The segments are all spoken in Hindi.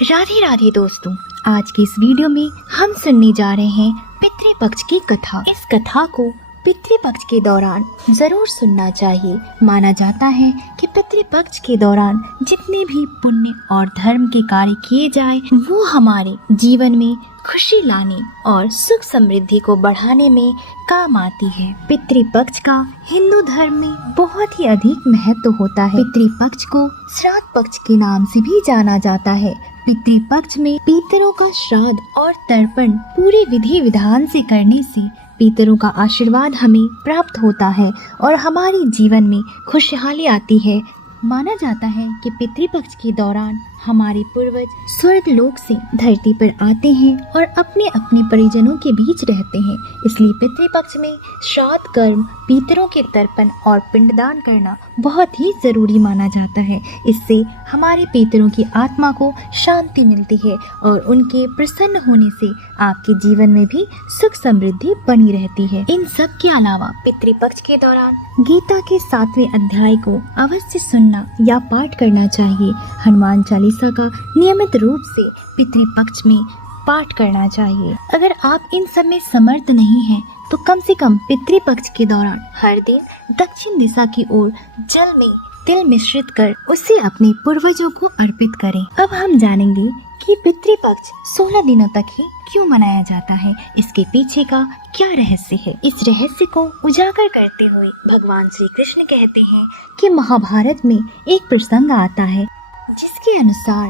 राधे राधे दोस्तों, आज की इस वीडियो में हम सुनने जा रहे हैं पितृपक्ष की कथा। इस कथा को पितृपक्ष के दौरान जरूर सुनना चाहिए। माना जाता है कि पितृपक्ष के दौरान जितने भी पुण्य और धर्म के कार्य किए जाए वो हमारे जीवन में खुशी लाने और सुख समृद्धि को बढ़ाने में काम आती है। पितृपक्ष का हिंदू धर्म में बहुत ही अधिक महत्व होता है। पितृपक्ष को श्राद्ध पक्ष के नाम से भी जाना जाता है। पितृपक्ष में पितरों का श्राद्ध और तर्पण पूरे विधि विधान से करने से पितरों का आशीर्वाद हमें प्राप्त होता है और हमारे जीवन में खुशहाली आती है। माना जाता है कि पितृपक्ष के दौरान हमारे पूर्वज स्वर्ग लोक से धरती पर आते हैं और अपने अपने परिजनों के बीच रहते हैं। इसलिए पितृपक्ष में श्राद्ध कर्म, पितरों के तर्पण और पिंडदान करना बहुत ही जरूरी माना जाता है। इससे हमारे पितरों की आत्मा को शांति मिलती है और उनके प्रसन्न होने से आपके जीवन में भी सुख समृद्धि बनी रहती है। इन सब के अलावा पितृपक्ष के दौरान गीता के 7वें अध्याय को अवश्य सुनना या पाठ करना चाहिए। हनुमान चालीसा का नियमित रूप से पितृपक्ष में पाठ करना चाहिए। अगर आप इन सब में समर्थ नहीं हैं तो कम से कम पितृपक्ष के दौरान हर दिन दक्षिण दिशा की ओर जल में तिल मिश्रित कर उसे अपने पूर्वजों को अर्पित करें। अब हम जानेंगे कि पितृपक्ष 16 दिनों तक ही क्यों मनाया जाता है, इसके पीछे का क्या रहस्य है। इस रहस्य को उजागर करते हुए भगवान श्री कृष्ण कहते हैं कि महाभारत में एक प्रसंग आता है जिसके अनुसार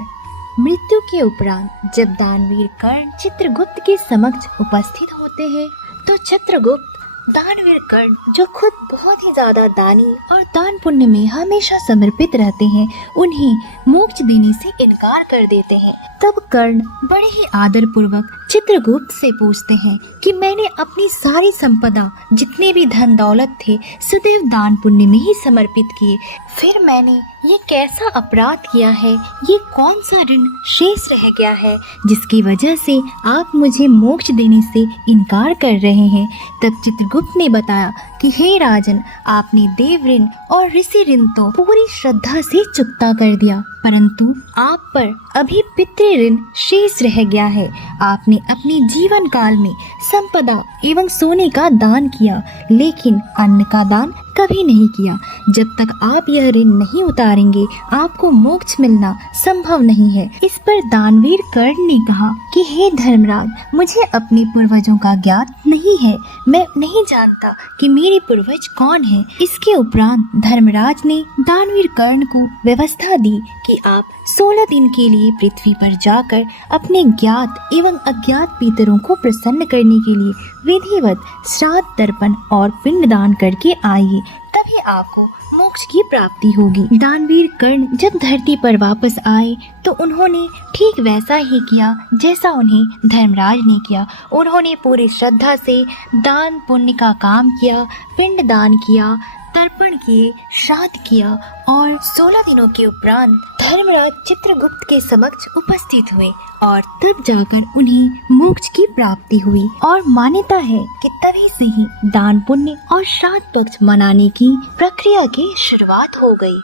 मृत्यु के उपरांत जब दानवीर कर्ण चित्रगुप्त के समक्ष उपस्थित होते हैं तो चित्रगुप्त दानवीर कर्ण जो खुद बहुत ही ज्यादा दानी और दान पुण्य में हमेशा समर्पित रहते हैं, उन्हें मोक्ष देने से इनकार कर देते हैं। तब कर्ण बड़े ही आदर पूर्वक चित्रगुप्त से पूछते हैं कि मैंने अपनी सारी संपदा, जितने भी धन दौलत थे, सदैव दान पुण्य में ही समर्पित किए, फिर मैंने ये कैसा अपराध किया है, ये कौन सा ऋण शेष रह गया है जिसकी वजह से आप मुझे मोक्ष देने से इनकार कर रहे हैं। तब चित्रगुप्त ने बताया कि हे राजन, आपने देव ऋण और ऋषि ऋण तो पूरी श्रद्धा से चुकता कर दिया, परंतु आप पर अभी पितृ ऋण शेष रह गया है। आपने अपने जीवन काल में संपदा एवं सोने का दान किया, लेकिन अन्न का दान कभी नहीं किया। जब तक आप यह ऋण नहीं उतारेंगे आपको मोक्ष मिलना संभव नहीं है। इस पर दानवीर कर्ण ने कहा कि हे धर्मराज, मुझे अपने पूर्वजों का ज्ञात नहीं है, मैं नहीं जानता कि मेरे पूर्वज कौन हैं। इसके उपरांत धर्मराज ने दानवीर कर्ण को व्यवस्था दी कि आप 16 दिन के लिए पृथ्वी पर जाकर अपने ज्ञात एवं अज्ञात पितरों को प्रसन्न करने के लिए विधिवत श्राद्ध तर्पण और पिंडदान करके आइए, तभी आपको मोक्ष की प्राप्ति होगी। दानवीर कर्ण जब धरती पर वापस आए तो उन्होंने ठीक वैसा ही किया जैसा उन्हें धर्मराज ने किया। उन्होंने पूरी श्रद्धा से दान पुण्य का काम किया, पिंडदान किया, तर्पण किए, श्राद्ध किया और 16 दिनों के उपरांत धर्मराज चित्रगुप्त के समक्ष उपस्थित हुए और तब जाकर उन्हें मोक्ष की प्राप्ति हुई। और मान्यता है कि तभी से ही दान पुण्य और श्राद्ध पक्ष मनाने की प्रक्रिया की शुरुआत हो गई।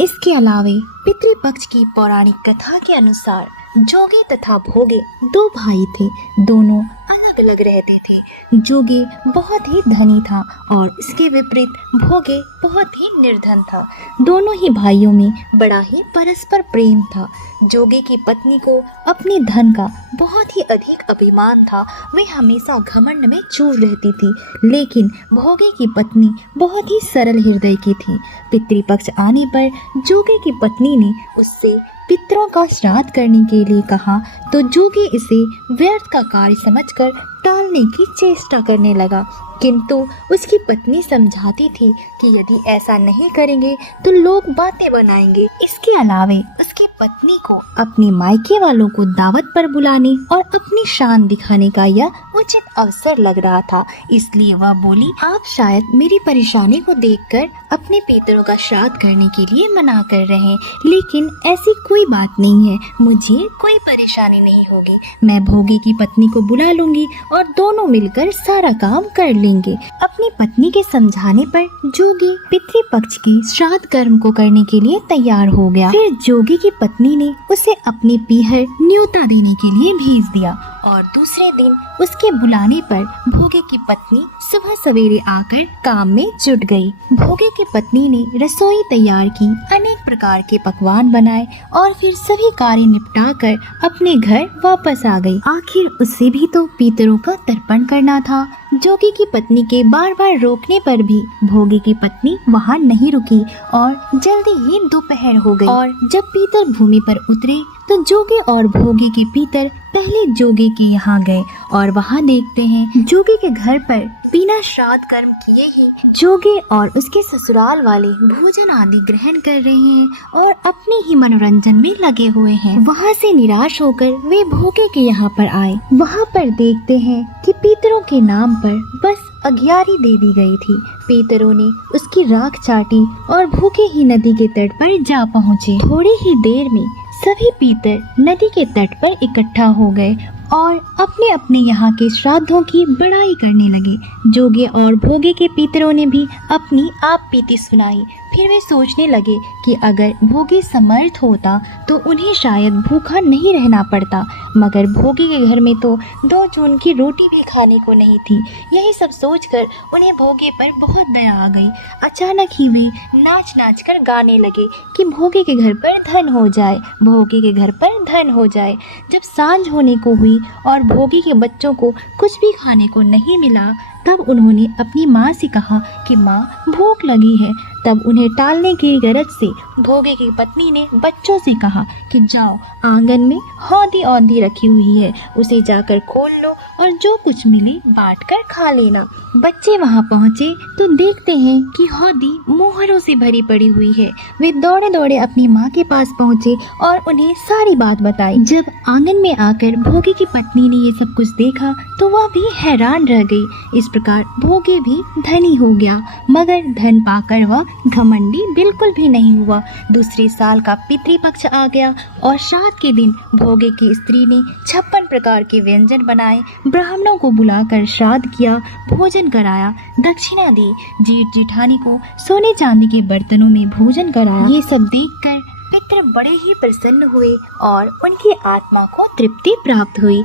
इसके अलावे पितृपक्ष की पौराणिक कथा के अनुसार जोगे तथा भोगे 2 भाई थे। दोनों अलग अलग रहते थे। जोगे बहुत ही धनी था और इसके विपरीत भोगे बहुत ही निर्धन था। दोनों ही भाइयों में बड़ा ही परस्पर प्रेम था। जोगे की पत्नी को अपने धन का बहुत ही अधिक अभिमान था, वे हमेशा घमंड में चूर रहती थी। लेकिन भोगे की पत्नी बहुत ही सरल हृदय की थी। पितृपक्ष आने पर जोगे की पत्नी ने उससे पितरों का श्राद्ध करने के लिए कहा तो जोगी इसे व्यर्थ का कार्य समझकर टालने की चेष्टा करने लगा, किंतु उसकी पत्नी समझाती थी कि यदि ऐसा नहीं करेंगे तो लोग बातें बनाएंगे। इसके अलावे उसकी पत्नी को अपने मायके वालों को दावत पर बुलाने और अपनी शान दिखाने का यह उचित अवसर लग रहा था, इसलिए वह बोली, आप शायद मेरी परेशानी को देखकर अपने पितरों का श्राद्ध करने के लिए मना कर रहे हैं, लेकिन ऐसी कोई बात नहीं है, मुझे कोई परेशानी नहीं होगी। मैं भोगे की पत्नी को बुला लूंगी और दोनों मिलकर सारा काम कर लेंगे। करेंगे। अपनी पत्नी के समझाने पर जोगी पितृपक्ष की श्राद्ध कर्म को करने के लिए तैयार हो गया। फिर जोगी की पत्नी ने उसे अपने पीहर न्योता देने के लिए भेज दिया और दूसरे दिन उसके बुलाने पर भोगे की पत्नी सुबह सवेरे आकर काम में जुट गई। भोगे की पत्नी ने रसोई तैयार की, अनेक प्रकार के पकवान बनाए और फिर सभी कार्य निपटा कर अपने घर वापस आ गई। आखिर उससे भी तो पितरों का तर्पण करना था। जोगी की पत्नी के बार बार रोकने पर भी भोगे की पत्नी वहाँ नहीं रुकी और जल्दी ही दोपहर हो गई। और जब पीतर भूमि पर उतरे तो जोगी और भोगी के पीतर पहले जोगी के यहाँ गए और वहाँ देखते हैं जोगी के घर पर बिना श्राद्ध कर्म किए ही जोगी और उसके ससुराल वाले भोजन आदि ग्रहण कर रहे हैं और अपने ही मनोरंजन में लगे हुए हैं। वहाँ से निराश होकर वे भोगे के यहाँ पर आए। वहाँ पर देखते हैं कि पीतरों के नाम पर बस अघियारी दे दी गई थी। पीतरों ने उसकी राख चाटी और भूखे ही नदी के तट पर जा पहुँचे। थोड़ी ही देर में सभी पीतर नदी के तट पर इकट्ठा हो गए और अपने अपने यहाँ के श्राद्धों की बड़ाई करने लगे। जोगी और भोगे के पितरों ने भी अपनी आप बीती सुनाई। फिर वे सोचने लगे कि अगर भोगी समर्थ होता तो उन्हें शायद भूखा नहीं रहना पड़ता, मगर भोगी के घर में तो 2 जून की रोटी भी खाने को नहीं थी। यही सब सोचकर उन्हें भोगे पर बहुत दया आ गई। अचानक ही वे नाच नाच कर गाने लगे कि भोगे के घर पर धन हो जाए, भोगे के घर पर धन हो जाए। जब सांझ होने को हुई और भोगी के बच्चों को कुछ भी खाने को नहीं मिला, तब उन्होंने अपनी माँ से कहा कि माँ भूख लगी है। तब उन्हें टालने की गरज से भोगे की पत्नी ने बच्चों से कहा कि जाओ, आंगन में हौदी औंधी रखी हुई है, उसे जाकर खोल लो और जो कुछ मिले बांट कर खा लेना। बच्चे वहाँ पहुँचे तो देखते हैं कि हौदी मोहरों से भरी पड़ी हुई है। वे दौड़े दौड़े अपनी माँ के पास पहुँचे और उन्हें सारी बात बताई। जब आंगन में आकर भोगे की पत्नी ने ये सब कुछ देखा तो वह भी हैरान रह गई। इस प्रकार भोगे भी धनी हो गया, मगर धन पाकर वह घमंडी बिल्कुल भी नहीं हुआ। दूसरे साल का पितृपक्ष आ गया और श्राद्ध के दिन भोगे की स्त्री ने 56 प्रकार के व्यंजन बनाए, ब्राह्मणों को बुलाकर श्राद्ध किया, भोजन कराया, दक्षिणा दी, जेठ जेठानी को सोने चांदी के बर्तनों में भोजन कराया। ये सब देखकर पितर बड़े ही प्रसन्न हुए और उनकी आत्मा को तृप्ति प्राप्त हुई।